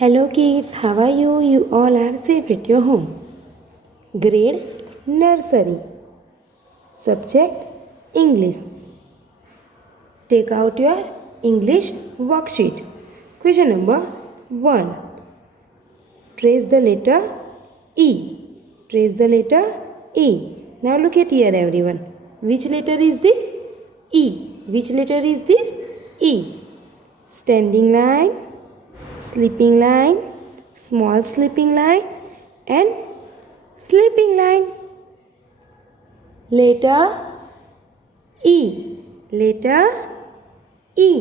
Hello kids, how are you? You all are safe at your home. Grade Nursery. Subject English. Take out your English worksheet. Question number 1. Trace the letter E. Trace the letter E. Now look at here everyone. Which letter is this? E. Which letter is this? E. Standing line, sleeping line, small sleeping line and sleeping line. Letter E. Letter E.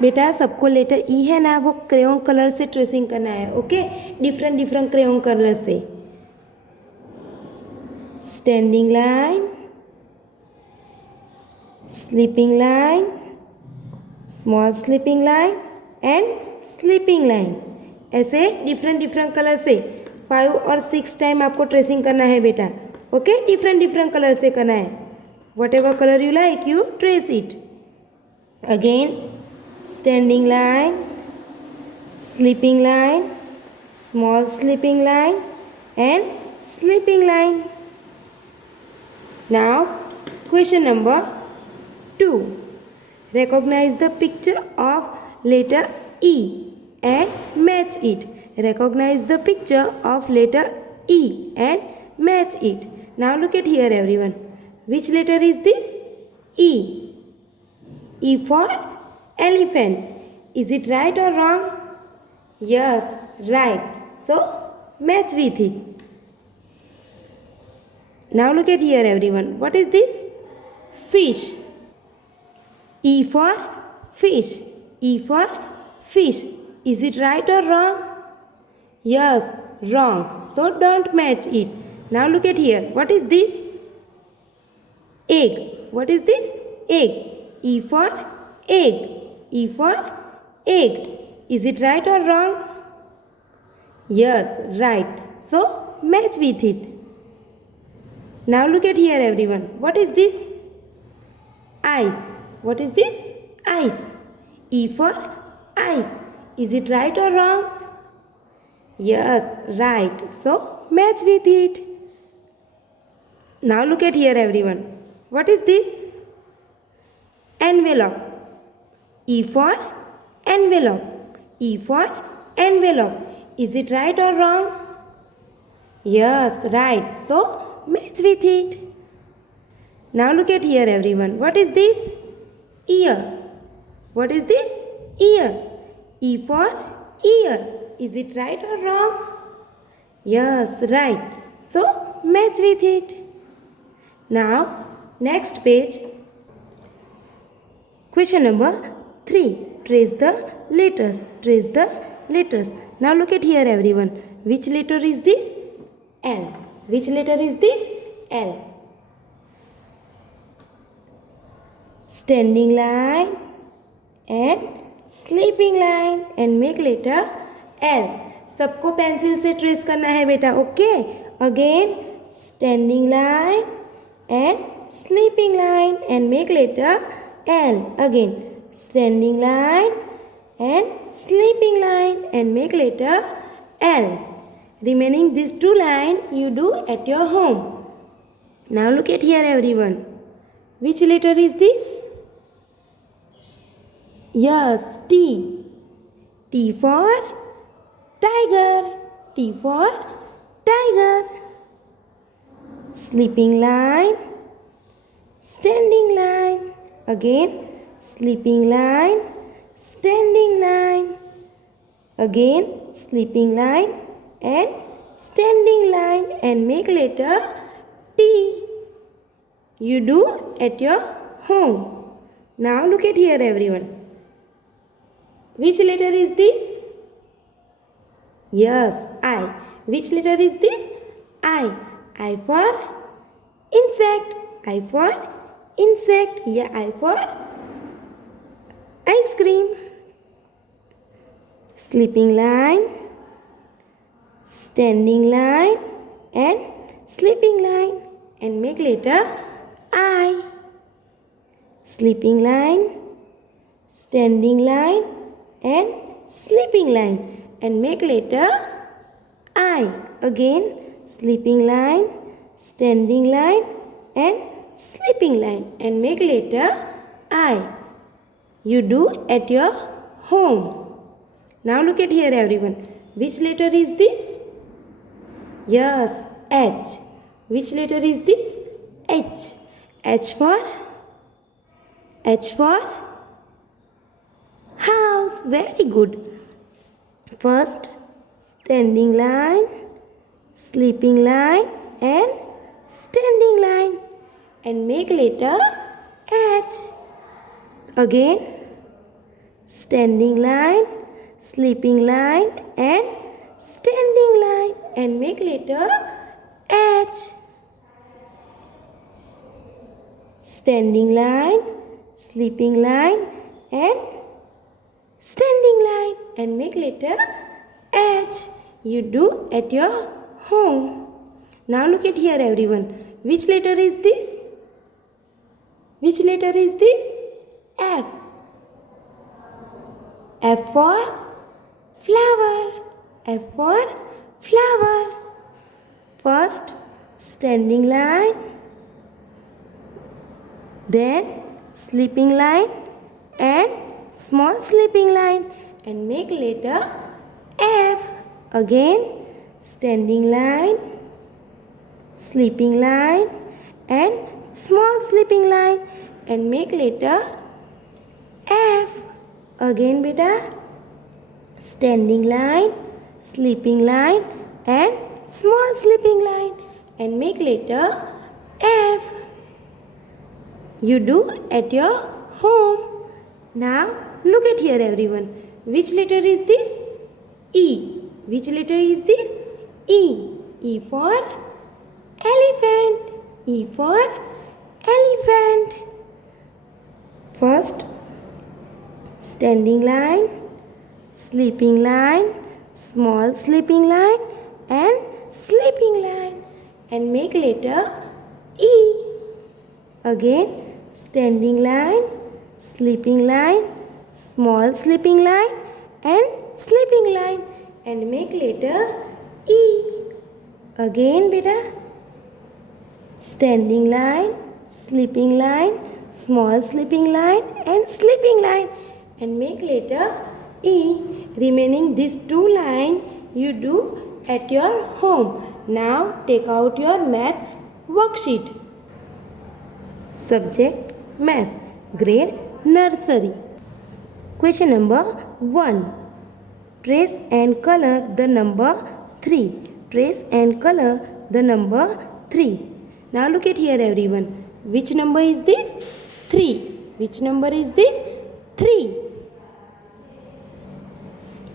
बेटा सबको letter ई है ना, वो crayon colour से tracing करना है. Okay, different different crayon colour से. Standing line, sleeping line, small sleeping line and sleeping line. ऐसे डिफरेंट डिफरेंट कलर से 5 और 6 टाइम आपको ट्रेसिंग करना है बेटा. ओके, डिफरेंट डिफरेंट कलर से करना है. What ever colour you like you trace it. Again standing line, sleeping line, small sleeping line and sleeping line. Now question number 2. Recognize the picture of letter E and match it. Recognize the picture of letter E and match it. Now look at here everyone. Which letter is this? E. E for elephant. Is it right or wrong? Yes, right. So match with it. Now look at here everyone. What is this? Fish. E for fish. E for fish. Is it right or wrong? Yes, wrong. So don't match it. Now look at here. What is this? Egg. What is this? Egg. E for egg. E for egg. Is it right or wrong? Yes, right. So match with it. Now look at here everyone. What is this? Ice. What is this? Ice. E for ice. Is it right or wrong? Yes, right. So match with it. Now look at here everyone. What is this? Envelope. E for envelope. E for envelope. Is it right or wrong? Yes, right. So match with it. Now look at here everyone. What is this? Ear. What is this? Ear. E for ear. Is it right or wrong? Yes, right. So match with it. Now next page. Question number 3. Trace the letters. Trace the letters. Now look at here everyone. Which letter is this? L. Which letter is this? L. Standing line and sleeping line and make letter L. सबको pencil से trace करना है बेटा. Okay, again standing line and sleeping line and make letter L. Again standing line and sleeping line and make letter L. Remaining these 2 line you do at your home. Now look at here everyone. Which letter is this? Yes, T. T for tiger. T for tiger. Sleeping line, standing line. Again sleeping line, standing line. Again sleeping line and standing line and make letter T. You do at your home. Now look at here everyone. Which letter is this? Yes, I. Which letter is this? I. I for insect. I for insect. Yeah, I for ice cream. Sleeping line, standing line and sleeping line and make letter I. Sleeping line, standing line and sleeping line and make letter I. Again, sleeping line, standing line and sleeping line and make letter I. You do at your home. Now look at here everyone. Which letter is this? Yes, H. Which letter is this? H. H for house. Very good. First, standing line, sleeping line and standing line and make letter H. Again, standing line, sleeping line and standing line and make letter H. Standing line, sleeping line and standing line and make letter H. You do at your home. Now look at here everyone. Which letter is this? Which letter is this? F. F for flower. F for flower. First, standing line, then sleeping line and small sleeping line and make letter F. Again, standing line, sleeping line and small sleeping line and make letter F. Again beta, standing line, sleeping line and small sleeping line and make letter F. You do at your home. Now look at here everyone. Which letter is this? E. Which letter is this? E. E for elephant. E for elephant. First, standing line, sleeping line, small sleeping line and sleeping line and make letter E. Again, standing line, sleeping line, small sleeping line and sleeping line and make letter E. Again beta, standing line, sleeping line, small sleeping line and sleeping line and make letter E. Remaining these two lines you do at your home. Now take out your maths worksheet. Subject Maths, grade Nursery. Question number 1. Trace and color the number 3. Trace and color the number 3. Now look at here everyone. Which number is this? 3. Which number is this? 3.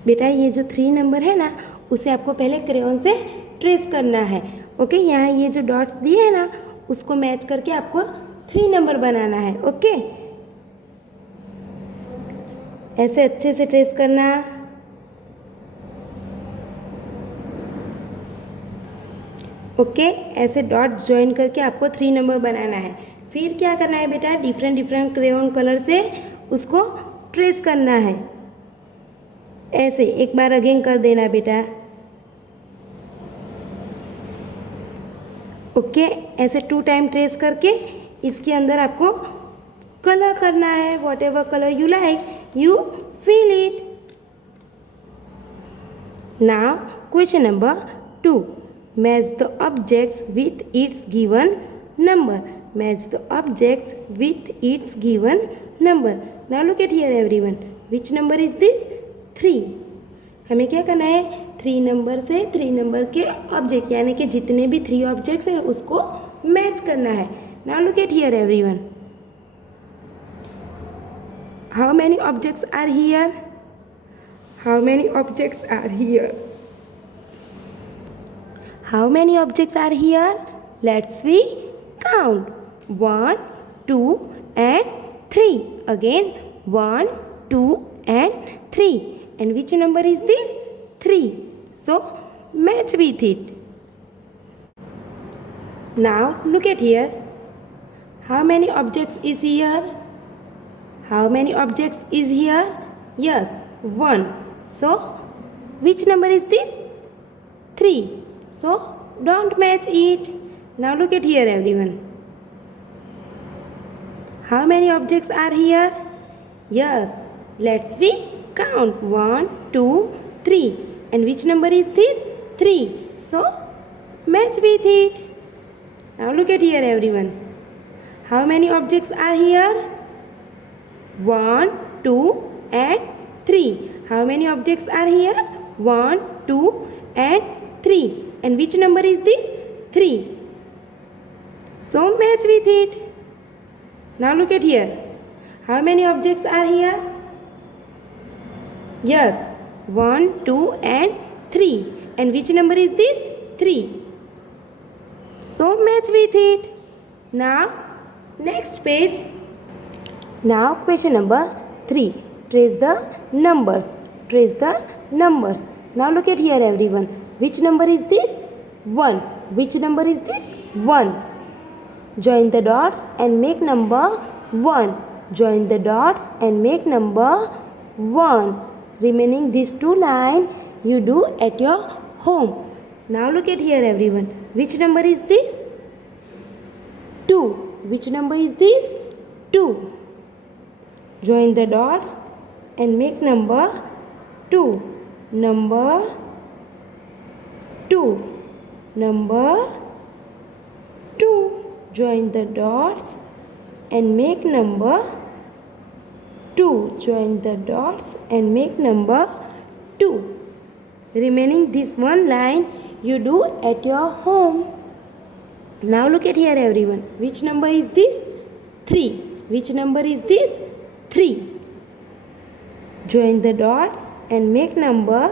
बेटा ये जो 3 number है ना उसे आपको पहले crayon से trace करना है. ओके, यहाँ ये जो डॉट्स दिए हैं ना उसको मैच करके आपको 3 नंबर बनाना है. ओके, ऐसे अच्छे से ट्रेस करना. ओके, ऐसे डॉट ज्वाइन करके आपको 3 नंबर बनाना है. फिर क्या करना है बेटा, डिफरेंट डिफरेंट क्रेयॉन कलर से उसको ट्रेस करना है. ऐसे एक बार अगेन कर देना बेटा. ओके, ऐसे 2 टाइम ट्रेस करके इसके अंदर आपको कलर करना है. Whatever colour you like you fill it. Now question number 2. Match the objects with its given number. Match the objects with its given number. Now look at here everyone. Which number is this? 3. हमें क्या करना है, 3 number से 3 number के object यानी कि जितने भी 3 ऑब्जेक्ट्स हैं उसको मैच करना है. Now look at here everyone. How many objects are here? How many objects are here? How many objects are here? Let's we count. 1, 2 and 3. Again 1, 2 and 3. And which number is this? 3. So match with it. Now look at here. How many objects is here? How many objects is here? Yes, 1. So which number is this? 3. So don't match it. Now look at here everyone. How many objects are here? Yes, let's we count. 1, 2, 3. And which number is this? 3. So match with it. Now look at here everyone. How many objects are here? 1, 2 and 3. How many objects are here? 1, 2 and 3. And which number is this? 3. So match with it. Now look at here. How many objects are here? Yes, 1, 2 and 3. And which number is this? 3. So match with it. Now next page. Now question number 3. Trace the numbers. Trace the numbers. Now look at here everyone. Which number is this? 1. Which number is this? 1. Join the dots and make number 1. Join the dots and make number 1. Remaining these two lines you do at your home. Now look at here everyone. Which number is this? 2. Which number is this? 2. Join the dots and make number 2. Number 2. Number 2. Join the dots and make number 2. Join the dots and make number 2. Remaining this one line you do at your home. Now look at here everyone. Which number is this? 3. Which number is this? 3. Join the dots and make number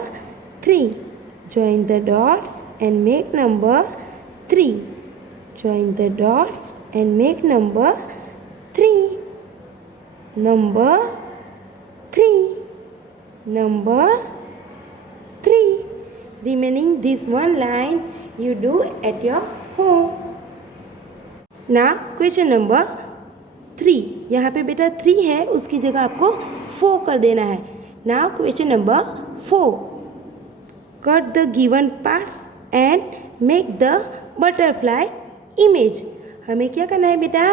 3. Join the dots and make number 3. Join the dots and make number 3. Number 3. Number 3. Remaining this one line you do at your home. Now question number 3. यहाँ पे बेटा 3 है, उसकी जगह आपको 4 कर देना है. Now question number 4. Cut the given parts and make the butterfly image. हमें क्या करना है बेटा?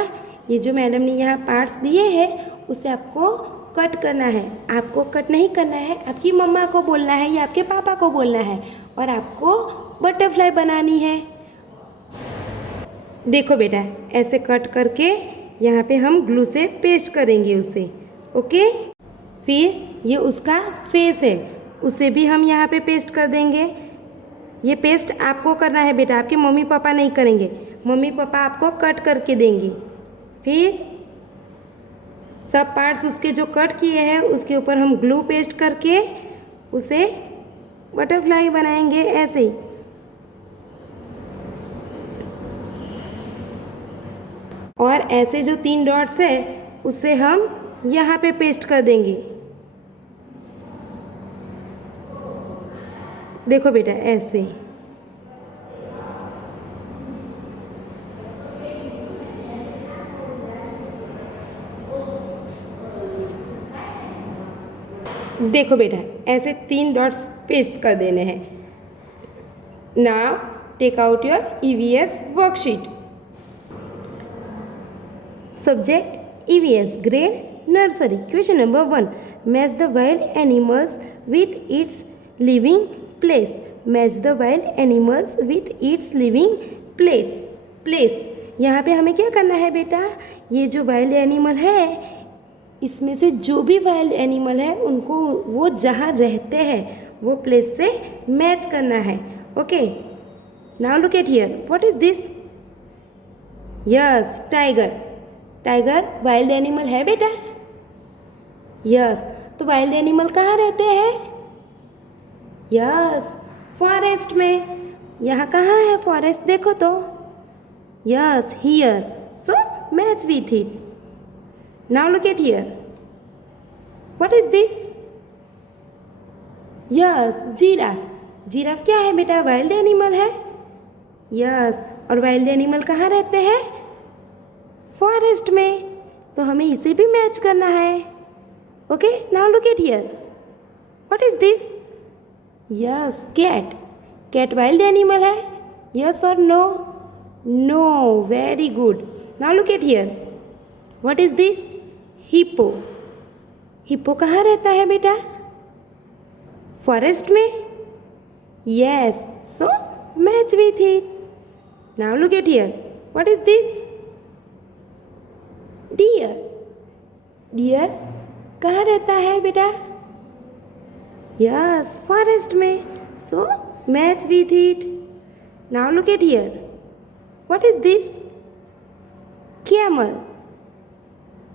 ये जो मैडम ने यहाँ पार्ट्स दिए हैं उसे आपको कट करना है. आपको कट नहीं करना है, आपकी मम्मा को बोलना है या आपके पापा को बोलना है और आपको बटरफ्लाई बनानी है. देखो बेटा, ऐसे कट करके यहाँ पे हम ग्लू से पेस्ट करेंगे उसे. ओके, फिर ये उसका फेस है, उसे भी हम यहाँ पे पेस्ट कर देंगे. ये पेस्ट आपको करना है बेटा, आपके मम्मी पापा नहीं करेंगे. मम्मी पापा आपको कट करके देंगे. फिर सब पार्ट्स उसके जो कट किए हैं उसके ऊपर हम ग्लू पेस्ट करके उसे बटरफ्लाई बनाएंगे ऐसे ही. और ऐसे जो 3 डॉट्स है उसे हम यहाँ पे पेस्ट कर देंगे. देखो बेटा ऐसे. देखो बेटा ऐसे 3 डॉट्स पेस्ट कर देने हैं. Now take out your EVS worksheet. Subject EVS, grade nursery. Question number 1. Match the wild animals with its living place. Match the wild animals with its living place. यहाँ पे हमें क्या करना है बेटा? ये जो वाइल्ड एनिमल है इसमें से जो भी वाइल्ड एनिमल है उनको वो जहाँ रहते हैं वो प्लेस से मैच करना है. Okay, now look at here. What is this? Yes, tiger. Tiger wild animal है बेटा. यस, तो वाइल्ड एनिमल कहाँ रहते हैं? यस, फॉरेस्ट में. यहाँ कहाँ है फॉरेस्ट? देखो तो. Yes, here. So match with it. Now look at here. What is this? Yes, giraffe. Giraffe क्या है बेटा? वाइल्ड एनिमल है. यस, और वाइल्ड एनिमल कहाँ रहते हैं? फॉरेस्ट में. तो हमें इसे भी मैच करना है. Okay, now look at here. What is this? Yes cat. Cat wild animal है? यस और no? No. Very good. Now look at here. What is this? Hippo. Hippo कहाँ रहता है बेटा? फॉरेस्ट में? Yes. So match with it. Now look at here. What is this? Deer. Deer कहाँ रहता है बेटा? यस, फॉरेस्ट में. So match with it. Now look at here. What is this? Camel.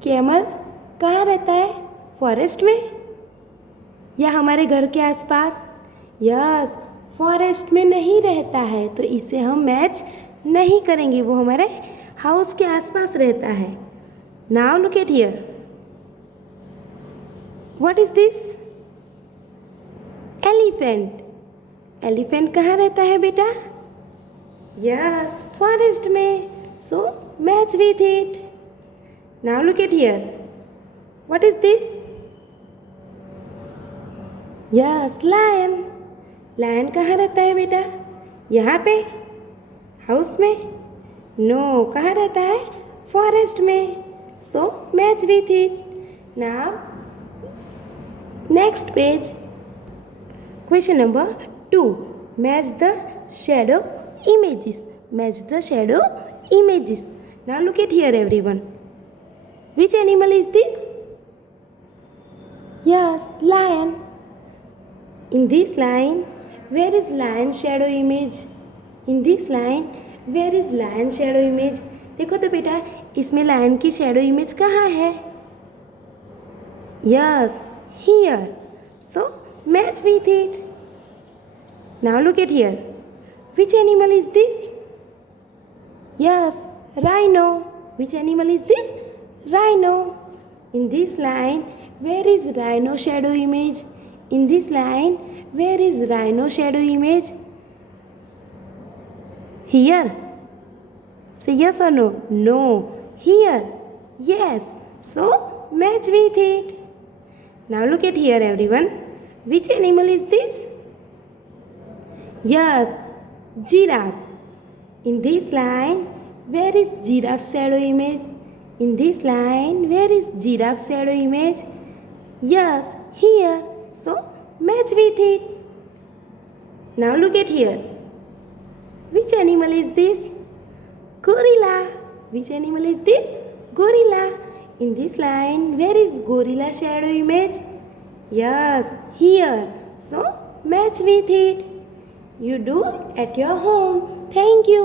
Camel कहाँ रहता है? फॉरेस्ट में या हमारे घर के आसपास? यस, फॉरेस्ट में नहीं रहता है, तो इसे हम मैच नहीं करेंगे. वो हमारे हाउस के आसपास रहता है. Now look at here. What is this? Elephant. Elephant कहाँ रहता है बेटा? यस, फॉरेस्ट में. So match with it. Now look at here. What is this? Yes, lion. Lion कहाँ रहता है बेटा? यहाँ पे हाउस में? नो. कहाँ रहता है? फॉरेस्ट में. So match with it. Now next page. Question number 2. Match the shadow images. Match the shadow images. Now look at here everyone. Which animal is this? Yes, lion. In this line, where is lion shadow image? In this line, where is lion shadow image? देखो तो बेटा, इसमें lion की shadow image कहाँ है? Yes, here. So match with it. Now look at here. Which animal is this? Yes, rhino. Which animal is this? Rhino. In this line, where is rhino shadow image? In this line, where is rhino shadow image? Here. Say yes or no? No. Here. Yes. So, match with it. Now look at here everyone. Which animal is this? Yes, giraffe. In this line, where is giraffe shadow image? In this line, where is giraffe shadow image? Yes, here. So, match with it. Now look at here. Which animal is this? Gorilla. Which animal is this? Gorilla. In this line, where is gorilla shadow image? Yes, here. So, match with it. You do at your home. Thank you.